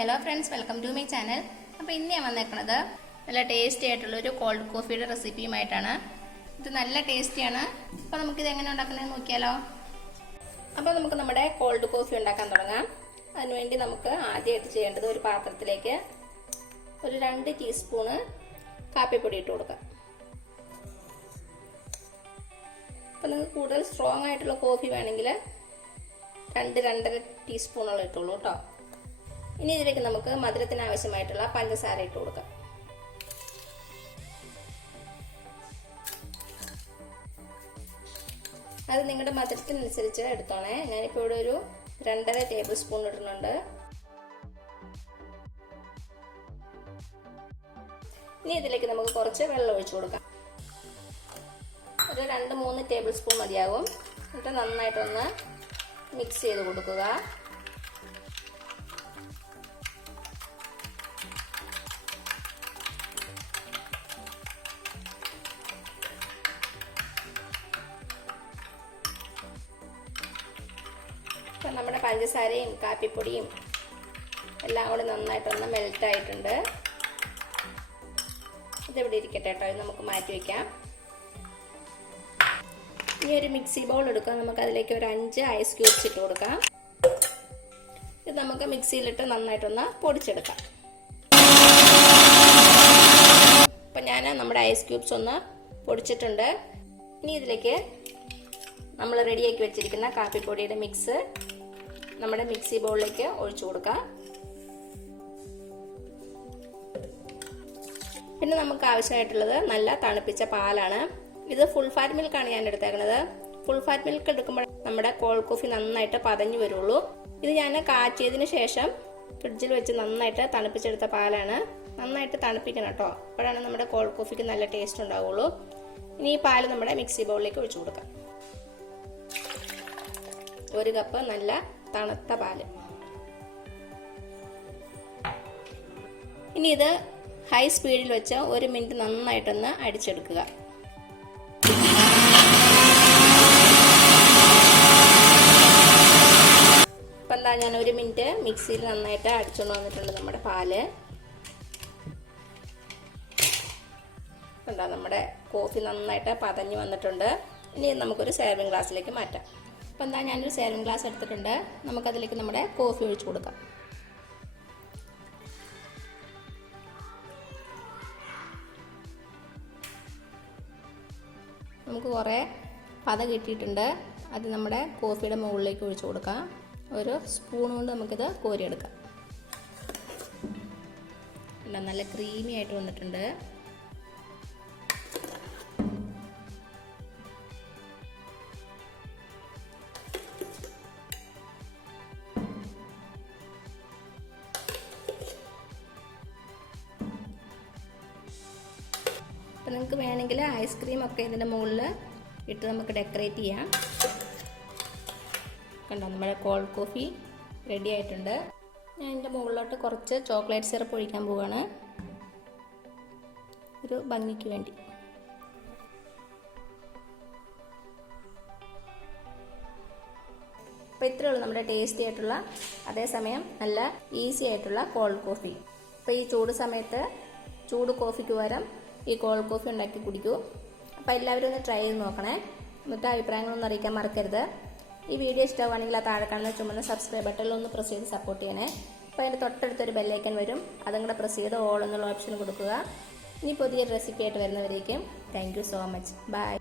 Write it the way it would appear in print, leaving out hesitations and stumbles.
Hello friends, welcome to my channel. അപ്പോൾ ഇന്ന് ഞാൻ വന്നേക്കുന്നത് നല്ല ടേസ്റ്റി ആയിട്ടുള്ളൊരു കോൾഡ് കോഫിയുടെ റെസിപ്പിയുമായിട്ടാണ്. ഇത് നല്ല ടേസ്റ്റിയാണ്. അപ്പോൾ നമുക്കിത് എങ്ങനെ ഉണ്ടാക്കുന്നതെന്ന് നോക്കിയാലോ. അപ്പോൾ നമുക്ക് നമ്മുടെ കോൾഡ് കോഫി ഉണ്ടാക്കാൻ തുടങ്ങാം. അതിനുവേണ്ടി നമുക്ക് ആദ്യമായിട്ട് ചെയ്യേണ്ടത് ഒരു പാത്രത്തിലേക്ക് ഒരു 2 ടീസ്പൂണ് കാപ്പിപ്പൊടി ഇട്ട് കൊടുക്കാം. അപ്പോൾ നിങ്ങൾക്ക് കൂടുതൽ സ്ട്രോങ് ആയിട്ടുള്ള കോഫി വേണമെങ്കിൽ 2-2.5 ടീസ്പൂണോളം ഇട്ടുള്ളൂ കേട്ടോ. ഇനി ഇതിലേക്ക് നമുക്ക് മധുരത്തിന് ആവശ്യമായിട്ടുള്ള പഞ്ചസാര ഇട്ട് കൊടുക്കാം. അത് നിങ്ങളുടെ മധുരത്തിനനുസരിച്ച് എടുത്തോണേ. ഞാനിപ്പോൾ ഇവിടെ ഒരു 2.5 ടേബിൾ സ്പൂൺ ഇടുന്നുണ്ട്. ഇനി ഇതിലേക്ക് നമുക്ക് കുറച്ച് വെള്ളം ഒഴിച്ചു കൊടുക്കാം. ഒരു 2-3 ടേബിൾ സ്പൂൺ മതിയാകും. എന്നിട്ട് നന്നായിട്ടൊന്ന് മിക്സ് ചെയ്ത് കൊടുക്കുക. ഇപ്പം നമ്മുടെ പഞ്ചസാരയും കാപ്പിപ്പൊടിയും എല്ലാം കൂടി നന്നായിട്ടൊന്ന് മെൽറ്റ് ആയിട്ടുണ്ട്. ഇതിവിടെ ഇരിക്കട്ടെ കേട്ടോ. ഇത് നമുക്ക് മാറ്റി വയ്ക്കാം. ഇനി ഒരു മിക്സി ബൗൾ എടുക്കാം. നമുക്ക് അതിലേക്ക് ഒരു 5 ഐസ് ക്യൂബ്സ് ഇട്ട് കൊടുക്കാം. ഇത് നമുക്ക് മിക്സിയിലിട്ട് നന്നായിട്ടൊന്ന് പൊടിച്ചെടുക്കാം. അപ്പം ഞാൻ നമ്മുടെ ഐസ് ക്യൂബ്സ് ഒന്ന് പൊടിച്ചിട്ടുണ്ട്. ഇനി ഇതിലേക്ക് നമ്മൾ റെഡിയാക്കി വെച്ചിരിക്കുന്ന കാപ്പിപ്പൊടിയുടെ മിക്സ് നമ്മുടെ മിക്സി ബൗളിലേക്ക് ഒഴിച്ചു കൊടുക്കാം. പിന്നെ നമുക്ക് ആവശ്യമായിട്ടുള്ളത് നല്ല തണുപ്പിച്ച പാലാണ്. ഇത് ഫുൾ ഫാറ്റ് മിൽക്കാണ് ഞാൻ എടുത്തേക്കുന്നത്. ഫുൾ ഫാറ്റ് മിൽക്ക് എടുക്കുമ്പോൾ നമ്മുടെ കോൾഡ് കോഫി നന്നായിട്ട് പതഞ്ഞു വരുള്ളൂ. ഇത് ഞാൻ കാച്ചിയതിന് ശേഷം ഫ്രിഡ്ജിൽ വെച്ച് നന്നായിട്ട് തണുപ്പിച്ചെടുത്ത പാലാണ്. നന്നായിട്ട് തണുപ്പിക്കണം കേട്ടോ. അപ്പോഴാണ് നമ്മുടെ കോൾഡ് കോഫിക്ക് നല്ല ടേസ്റ്റ് ഉണ്ടാവുള്ളൂ. ഇനി ഈ പാല് നമ്മുടെ മിക്സി ബൗളിലേക്ക് ഒഴിച്ചു കൊടുക്കാം. 1 കപ്പ് നല്ല തണുത്ത പാല്. ഇനി ഇത് ഹൈ സ്പീഡിൽ വെച്ച് 1 മിനിറ്റ് നന്നായിട്ടൊന്ന് അടിച്ചെടുക്കുക. ഇപ്പം എന്താ, ഞാൻ 1 മിനിറ്റ് മിക്സിയിൽ നന്നായിട്ട് അടിച്ചുകൊണ്ട് വന്നിട്ടുണ്ട് നമ്മുടെ പാല്. എന്താ, നമ്മുടെ കോഫി നന്നായിട്ട് പതഞ്ഞ് വന്നിട്ടുണ്ട്. ഇനി നമുക്കൊരു സെർവിങ് ഗ്ലാസ്സിലേക്ക് മാറ്റാം. അപ്പം എന്താ, ഞാനൊരു സെർവിങ് ഗ്ലാസ് എടുത്തിട്ടുണ്ട്. നമുക്കതിലേക്ക് നമ്മുടെ കോഫി ഒഴിച്ചു കൊടുക്കാം. നമുക്ക് കുറേ പത കിട്ടിയിട്ടുണ്ട്. അത് നമ്മുടെ കോഫിയുടെ മുകളിലേക്ക് ഒഴിച്ചു കൊടുക്കാം. ഒരു സ്പൂൺ കൊണ്ട് നമുക്കിത് കോരിയെടുക്കാം. നല്ല ക്രീമി ആയിട്ട് വന്നിട്ടുണ്ട്. അപ്പം നിങ്ങൾക്ക് വേണമെങ്കിൽ ഐസ്ക്രീം ഒക്കെ ഇതിൻ്റെ മുകളിൽ ഇട്ട് നമുക്ക് ഡെക്കറേറ്റ് ചെയ്യാം. കണ്ടോ, നമ്മുടെ കോൾഡ് കോഫി റെഡി ആയിട്ടുണ്ട്. ഞാൻ ഇതിൻ്റെ മുകളിലോട്ട് കുറച്ച് ചോക്ലേറ്റ് സിറപ്പ് ഒഴിക്കാൻ പോവുകയാണ്, ഒരു ഭംഗിക്ക് വേണ്ടി. അപ്പോൾ ഇത്രയേ ഉള്ളൂ നമ്മുടെ ടേസ്റ്റി ആയിട്ടുള്ള, അതേസമയം നല്ല ഈസി ആയിട്ടുള്ള കോൾഡ് കോഫി. അപ്പോൾ ഈ ചൂട് സമയത്ത് ചൂട് കോഫിക്ക് പകരം ഈ കോൾഡ് കോഫി ഉണ്ടാക്കി കുടിക്കൂ. അപ്പോൾ എല്ലാവരും ഒന്ന് ട്രൈ ചെയ്ത് നോക്കണേ. എന്നിട്ട് അഭിപ്രായങ്ങളൊന്നും അറിയിക്കാൻ മറക്കരുത്. ഈ വീഡിയോ ഇഷ്ടമാണെങ്കിൽ ആ താഴെ കാണുന്ന ചുമന്ന സബ്സ്ക്രൈബ് ബട്ടണിൽ ഒന്ന് പ്രസ് ചെയ്ത് സപ്പോർട്ട് ചെയ്യണേ. അപ്പോൾ അതിൻ്റെ തൊട്ടടുത്തൊരു ബെല്ലൈക്കൻ വരും. അതും കൂടെ പ്രസ് ചെയ്ത് ഓൾ എന്നുള്ള ഓപ്ഷൻ കൊടുക്കുക. ഇനി പുതിയൊരു റെസിപ്പി ആയിട്ട് വരുന്നവരേക്കും thank you so much. By.